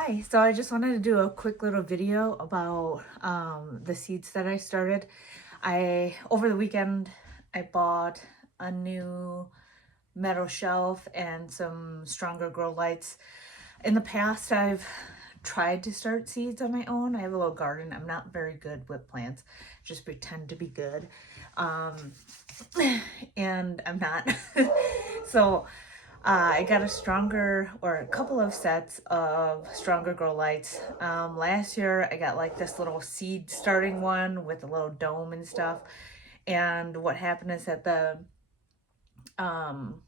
Hi, so I just wanted to do a quick little video about the seeds that I started. Over the weekend, I bought a new metal shelf and some stronger grow lights. In the past, I've tried to start seeds on my own. I have a little garden. I'm not very good with plants, just pretend to be good. Um, and I'm not. So I got a couple of sets of stronger grow lights. Last year I got like this little seed starting one with a little dome and stuff. And what happened is that um,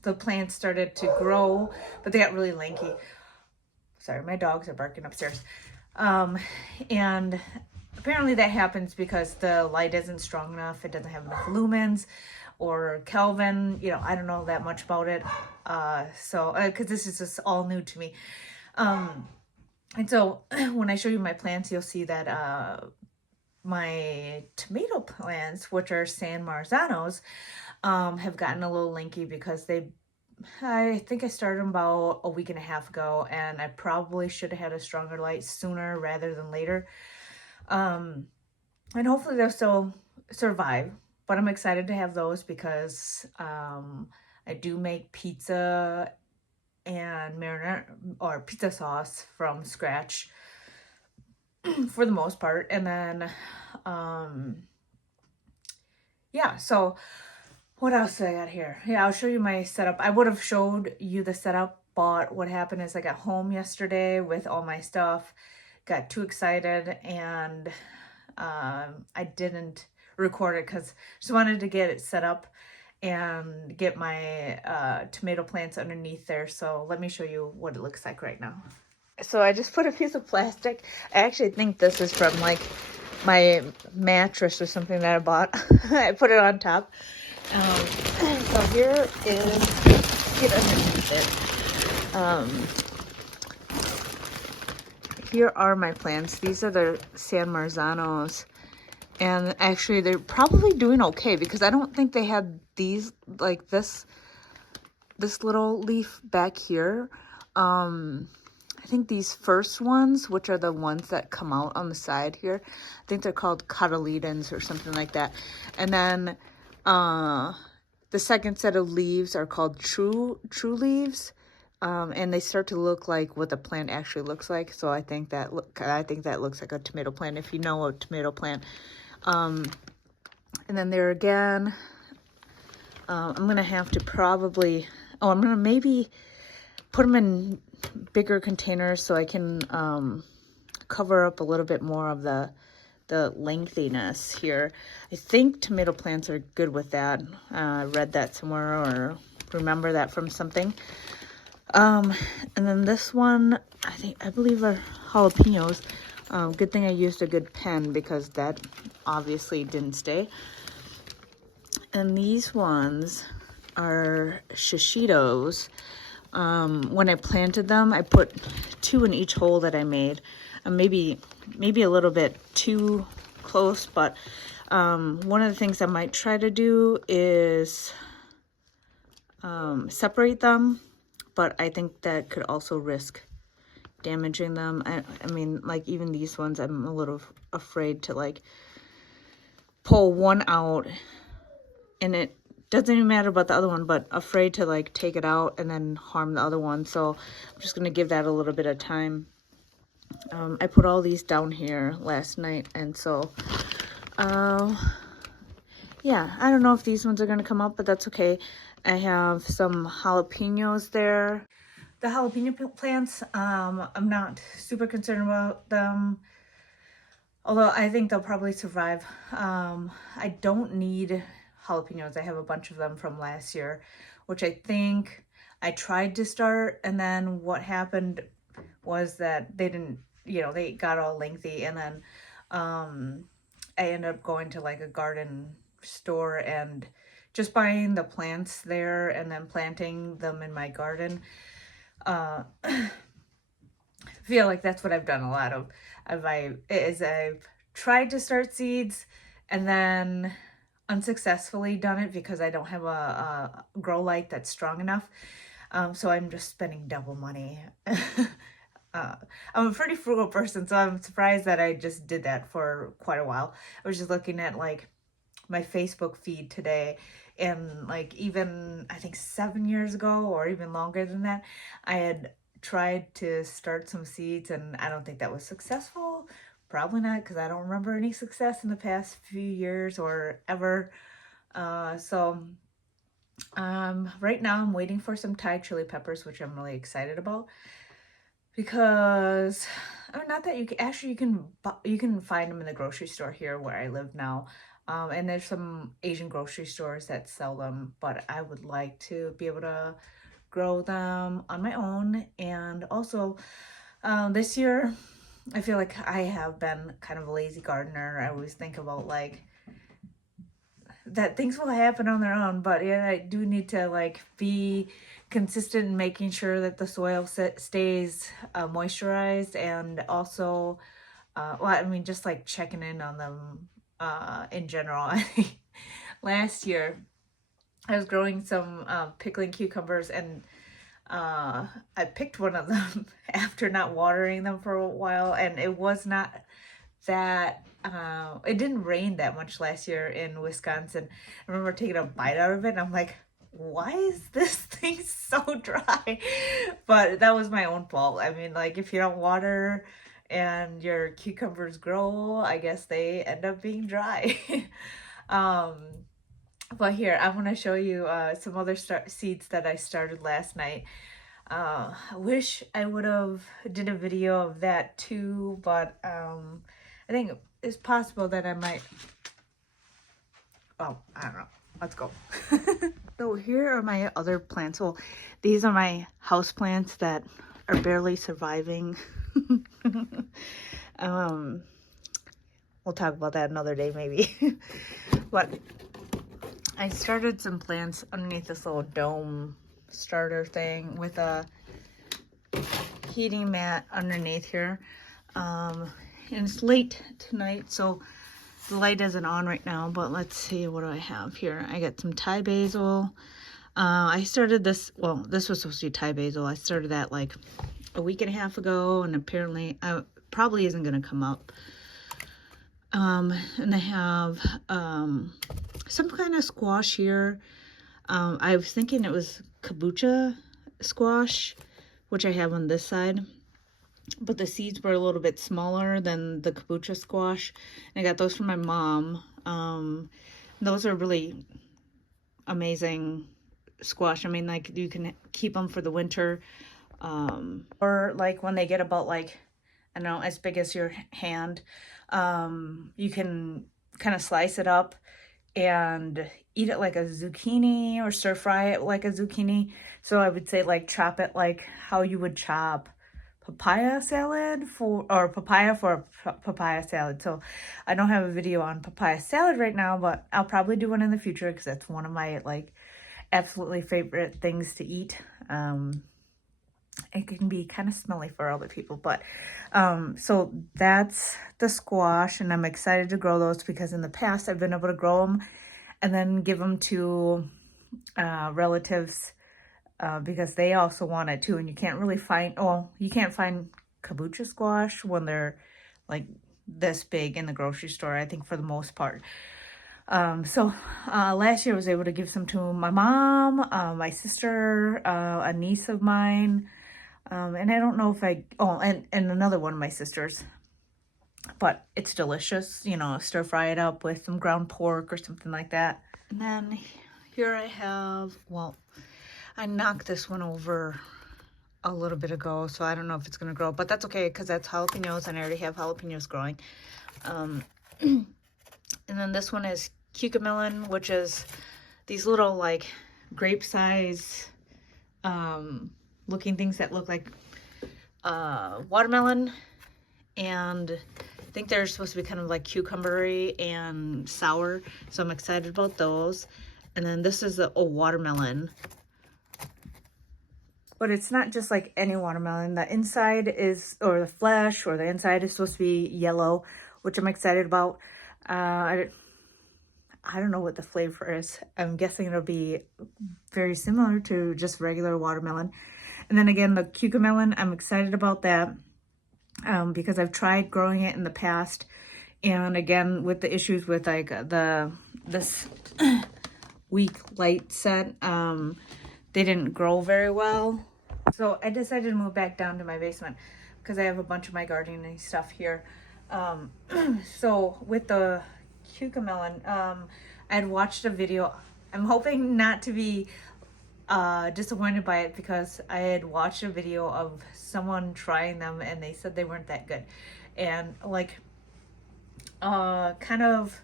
the plants started to grow, but they got really lanky. Sorry, my dogs are barking upstairs. Um, and apparently that happens because the light isn't strong enough. It doesn't have enough lumens or Kelvin. I don't know that much about it. Because this is just all new to me. And so when I show you my plants, you'll see that my tomato plants, which are San Marzanos, have gotten a little lanky because I think I started them about a week and a half ago, and I probably should have had a stronger light sooner rather than later. And hopefully they'll still survive, but I'm excited to have those because I do make pizza and marinara or pizza sauce from scratch for the most part. And then, yeah, so what else do I got here? Yeah, I'll show you my setup. I would have showed you the setup, but what happened is I got home yesterday with all my stuff, got too excited, and I didn't record it because I just wanted to get it set up and get my tomato plants underneath there. So let me show you what it looks like right now. So I just put a piece of plastic. I actually think this is from like my mattress or something that I bought. I put it on top. So here is, get underneath it. Here are my plants. These are the San Marzanos. And actually they're probably doing okay because I don't think they had these, like this little leaf back here. I think these first ones, which are the ones that come out on the side here, I think they're called cotyledons or something like that. And then the second set of leaves are called true leaves. And they start to look like what the plant actually looks like. So I think that looks like a tomato plant if you know a tomato plant. And then there again, I'm gonna have to probably, I'm gonna maybe put them in bigger containers so I can cover up a little bit more of the lengthiness here. I think tomato plants are good with that. I read that somewhere or remember that from something. And then this one, I believe are jalapenos. Good thing I used a good pen because that obviously didn't stay. And these ones are shishitos. When I planted them, I put 2 in each hole that I made. Maybe a little bit too close, but one of the things I might try to do is separate them, but I think that could also risk damaging them. I mean, like even these ones, I'm a little afraid to like pull one out, and it doesn't even matter about the other one, but afraid to like take it out and then harm the other one. So I'm just gonna give that a little bit of time. I put all these down here last night, and so yeah, I don't know if these ones are gonna come up, but that's okay. I have some jalapenos there. The jalapeno plants, I'm not super concerned about them, although I think they'll probably survive. I don't need jalapenos. I have a bunch of them from last year, which I think I tried to start, and then what happened was that they didn't, they got all lengthy, and then I ended up going to like a garden store and just buying the plants there and then planting them in my garden. I feel like that's what I've done a lot of. I've tried to start seeds and then unsuccessfully done it because I don't have a grow light that's strong enough. So I'm just spending double money I'm a pretty frugal person, so I'm surprised that I just did that for quite a while. I was just looking at like my Facebook feed today, and like even I think 7 years ago or even longer than that, I had tried to start some seeds, and I don't think that was successful. Probably not, because I don't remember any success in the past few years or ever. Right now I'm waiting for some Thai chili peppers, which I'm really excited about, because I mean, not that you can actually you can find them in the grocery store here where I live now. And there's some Asian grocery stores that sell them, but I would like to be able to grow them on my own. And also, this year, I feel like I have been kind of a lazy gardener. I always think about like that things will happen on their own, but yeah, I do need to like be consistent in making sure that the soil stays moisturized, and also well, I mean, just like checking in on them in general. I think last year I was growing some pickling cucumbers, and I picked one of them after not watering them for a while, and it was not that it didn't rain that much last year in Wisconsin. I remember taking a bite out of it, and I'm like, why is this thing so dry? But that was my own fault. I mean, like, if you don't water and your cucumbers grow, I guess they end up being dry. um but here, I want to show you some other seeds that I started last night. I wish I would have did a video of that too, but I think it's possible that I might. Oh, I don't know. Let's go. So here are my other plants. Well, these are my house plants that are barely surviving. We'll talk about that another day maybe. But I started some plants underneath this little dome starter thing with a heating mat underneath here. And it's late tonight, so the light isn't on right now, but let's see, what do I have here? I got some Thai basil. I started this, well, this was supposed to be Thai basil. I started that like a week and a half ago, and apparently probably isn't going to come up. And I have some kind of squash here. I was thinking it was kabocha squash, which I have on this side, but the seeds were a little bit smaller than the kabocha squash. And I got those from my mom. Those are really amazing squash. I mean, like, you can keep them for the winter, or like when they get about like, I don't know, as big as your hand, you can kind of slice it up and eat it like a zucchini, or stir fry it like a zucchini. So I would say like chop it like how you would chop papaya salad or papaya for a papaya salad. So I don't have a video on papaya salad right now, but I'll probably do one in the future, because that's one of my like absolutely favorite things to eat. It can be kind of smelly for other people, but so that's the squash, and I'm excited to grow those, because in the past I've been able to grow them and then give them to relatives, because they also want it too. And you can't really find, well, you can't find kabocha squash when they're like this big in the grocery store, I think, for the most part. So last year I was able to give some to my mom, my sister, a niece of mine, and I don't know if and another one of my sisters. But it's delicious, you know, stir fry it up with some ground pork or something like that. And then here I have, well, I knocked this one over a little bit ago, so I don't know if it's gonna grow, but that's okay, because that's jalapenos, and I already have jalapenos growing. And then this one is cucamelon, which is these little like grape size looking things that look like watermelon, and I think they're supposed to be kind of like cucumbery and sour, so I'm excited about those. And then this is a watermelon, but it's not just like any watermelon. The inside is, or the flesh or the inside is supposed to be yellow, which I'm excited about. I don't know what the flavor is. I'm guessing it'll be very similar to just regular watermelon. And then again, the cucamelon, I'm excited about that. because I've tried growing it in the past, and again with the issues with like this weak light set, they didn't grow very well. So I decided to move back down to my basement because I have a bunch of my gardening stuff here. So with the cucamelon, I had watched a video. I'm hoping not to be disappointed by it because I had watched a video of someone trying them and they said they weren't that good. And like kind of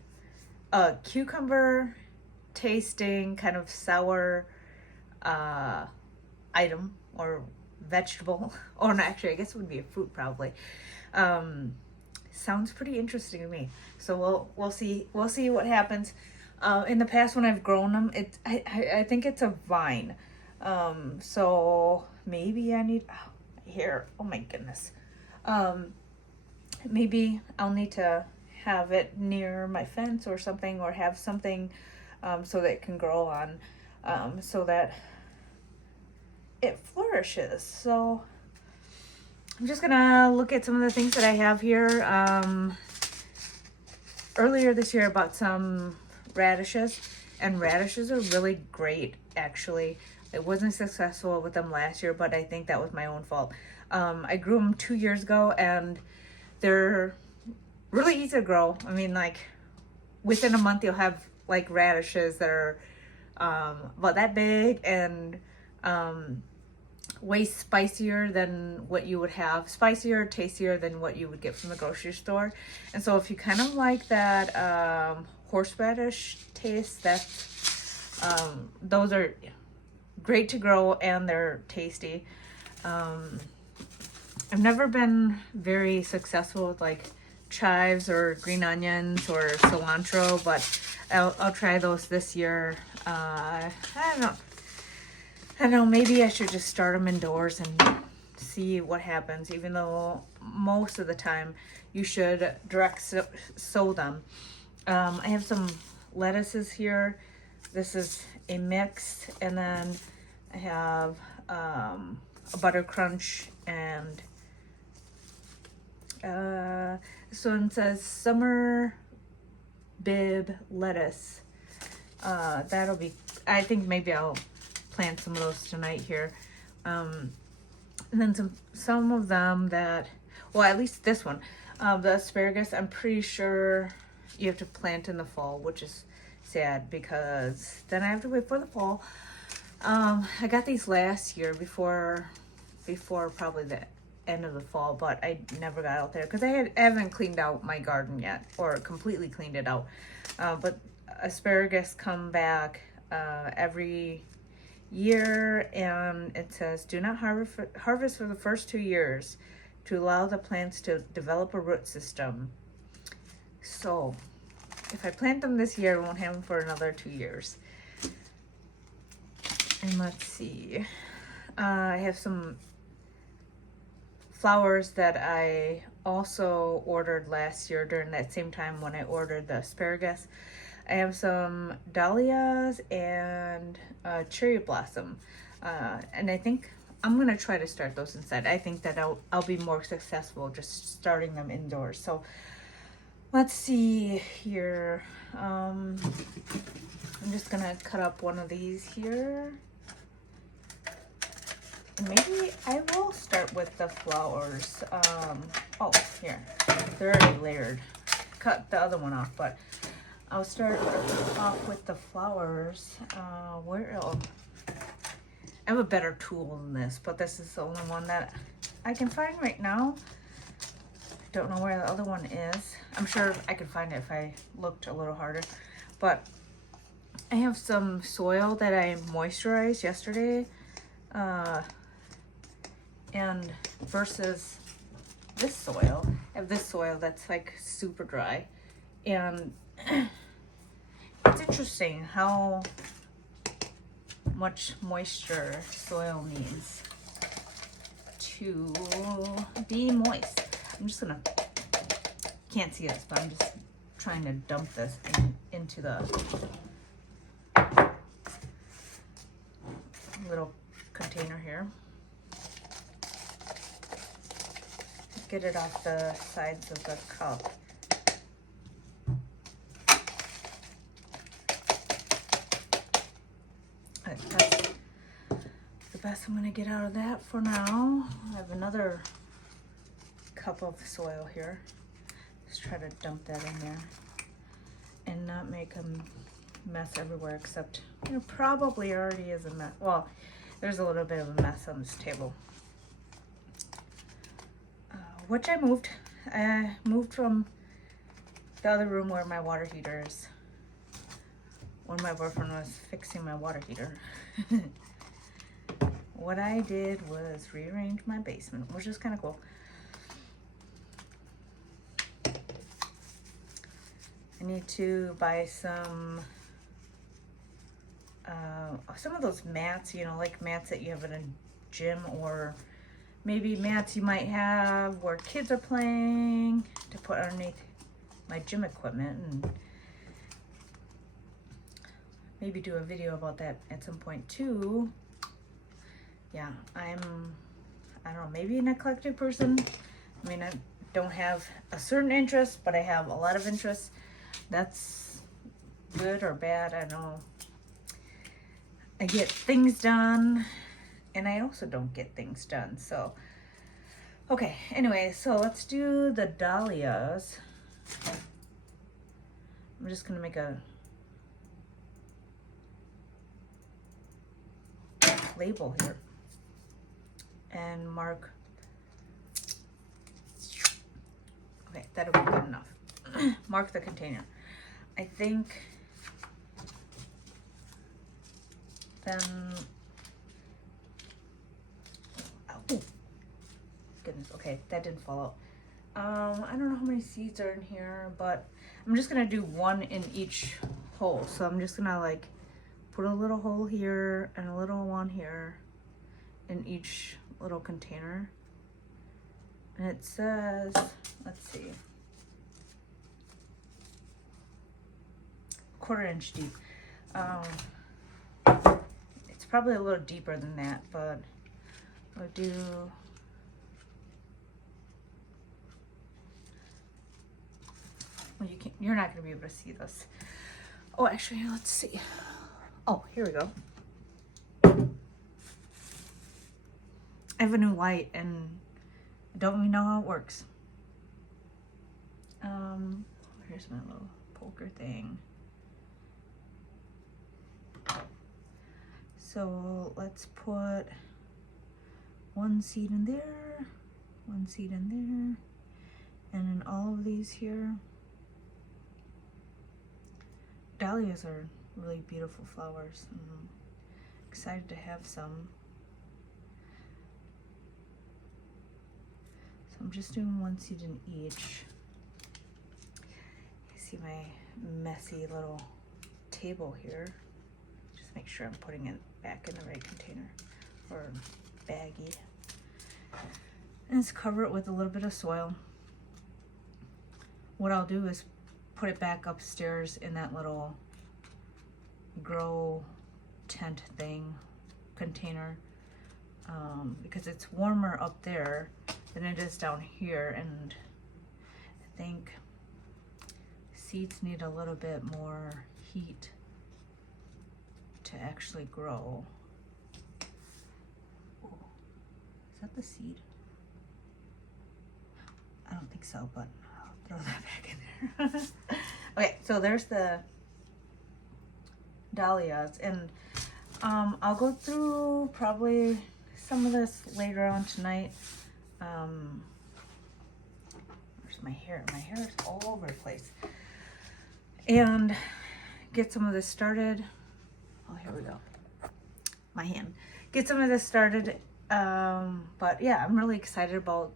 a cucumber tasting kind of sour item or vegetable, or no, actually I guess it would be a fruit probably. Sounds pretty interesting to me. So we'll see what happens. In the past when I've grown them, I think it's a vine. So maybe I need here. Oh my goodness. Maybe I'll need to have it near my fence or something, or have something so that it can grow on, so that it flourishes. So I'm just gonna look at some of the things that I have here. Earlier this year I bought some radishes, and radishes are really great actually. I wasn't successful with them last year, but I think that was my own fault. I grew them 2 years ago and they're really easy to grow. I mean, like within a month you'll have like radishes that are about that big and way spicier than what you would have, spicier, tastier than what you would get from the grocery store. And so if you kind of like that horseradish taste, that's those are great to grow and they're tasty. I've never been very successful with like chives or green onions or cilantro, but I'll try those this year. I don't know, maybe I should just start them indoors and see what happens, even though most of the time you should direct sow them. I have some lettuces here. This is a mix, and then I have a butter crunch, and this one says summer bib lettuce. That'll be, I think maybe I'll plant some of those tonight here. And then some of them that, well, at least this one, the asparagus, I'm pretty sure you have to plant in the fall, which is sad because then I have to wait for the fall. I got these last year before probably the end of the fall, but I never got out there because I haven't cleaned out my garden yet, or completely cleaned it out. But asparagus come back every year, and it says do not harvest for the first 2 years to allow the plants to develop a root system. So if I plant them this year, I won't have them for another 2 years. And let's see, I have some flowers that I also ordered last year during that same time when I ordered the asparagus. I have some dahlias and cherry blossom, and I think I'm gonna try to start those inside. I think that I'll be more successful just starting them indoors. So let's see here. I'm just gonna cut up one of these here. Maybe I will start with the flowers. Oh, here, they're already layered. Cut the other one off, but I'll start off with the flowers. I have a better tool than this, but this is the only one that I can find right now. Don't know where the other one is. I'm sure I could find it if I looked a little harder. But I have some soil that I moisturized yesterday. And versus this soil, I have this soil that's like super dry. And it's interesting how much moisture soil needs to be moist. I'm just gonna, can't see this, but I'm just trying to dump this into the little container here. get it off the sides of the cup. That's the best I'm gonna get out of that for now. I have another cup of soil here. Just try to dump that in there and not make a mess everywhere, except there probably already is a mess. Well, there's a little bit of a mess on this table. Which I moved. I moved from the other room where my water heater is, when my boyfriend was fixing my water heater. What I did was rearrange my basement, which is kind of cool. I need to buy some of those mats, you know, like mats that you have in a gym, or maybe mats you might have where kids are playing, to put underneath my gym equipment, and maybe do a video about that at some point too. Yeah, I don't know, maybe an eclectic person. I mean, I don't have a certain interest, but I have a lot of interests. That's good or bad, I don't know. I get things done, and I also don't get things done, so. Okay, anyway, so let's do the dahlias. I'm just gonna make a label here and mark. Okay, that'll be good enough. Mark the container. I think then, oh goodness, okay, that didn't fall out. I don't know how many seeds are in here, but I'm just gonna do one in each hole. So I'm just gonna like put a little hole here and a little one here in each little container. And it says, let's see, 1/4 inch deep. It's probably a little deeper than that, but I'll do, well, you're not gonna be able to see this. Oh, actually, let's see. Oh, here we go. I have a new light and I don't even know how it works. Here's my little poker thing. So let's put one seed in there, one seed in there, and in all of these here. Dahlias are really beautiful flowers. I'm excited to have some. So I'm just doing one seed in each. You see my messy little table here. Just make sure I'm putting it back in the right container or baggie. And just cover it with a little bit of soil. What I'll do is put it back upstairs in that little grow tent thing container, because it's warmer up there than it is down here, and I think seeds need a little bit more heat to actually grow. Ooh, is that the seed? I don't think so, but I'll throw that back in there. Okay, so there's the dahlias, and I'll go through probably some of this later on tonight. Where's my hair? My hair is all over the place. And get some of this started. Oh, here we go. My hand. Get some of this started. But yeah, I'm really excited about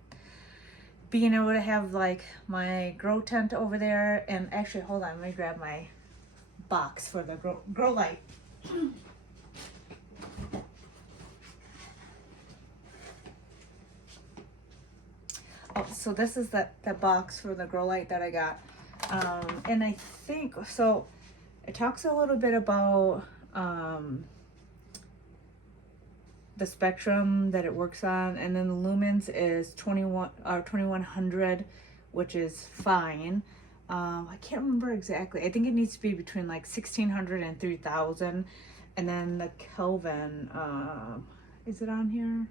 being able to have like my grow tent over there. And actually, hold on, let me grab my box for the grow light. Oh, so this is the box for the grow light that I got. And I think, so it talks a little bit about the spectrum that it works on, and then the lumens is 2100, which is fine. I can't remember exactly. I think it needs to be between like 1600 and 3000. And then the Kelvin, is it on here?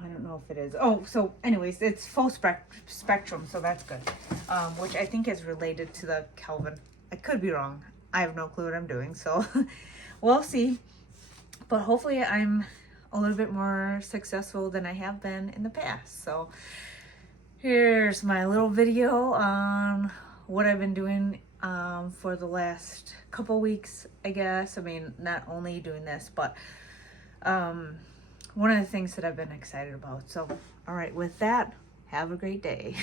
I don't know if it is. Oh, so anyways, it's full spectrum, so that's good. Which I think is related to the Kelvin. I could be wrong. I have no clue what I'm doing, so we'll see. But hopefully I'm a little bit more successful than I have been in the past. So here's my little video on what I've been doing for the last couple weeks, I guess. I mean, not only doing this, but one of the things that I've been excited about. So, all right, with that, have a great day.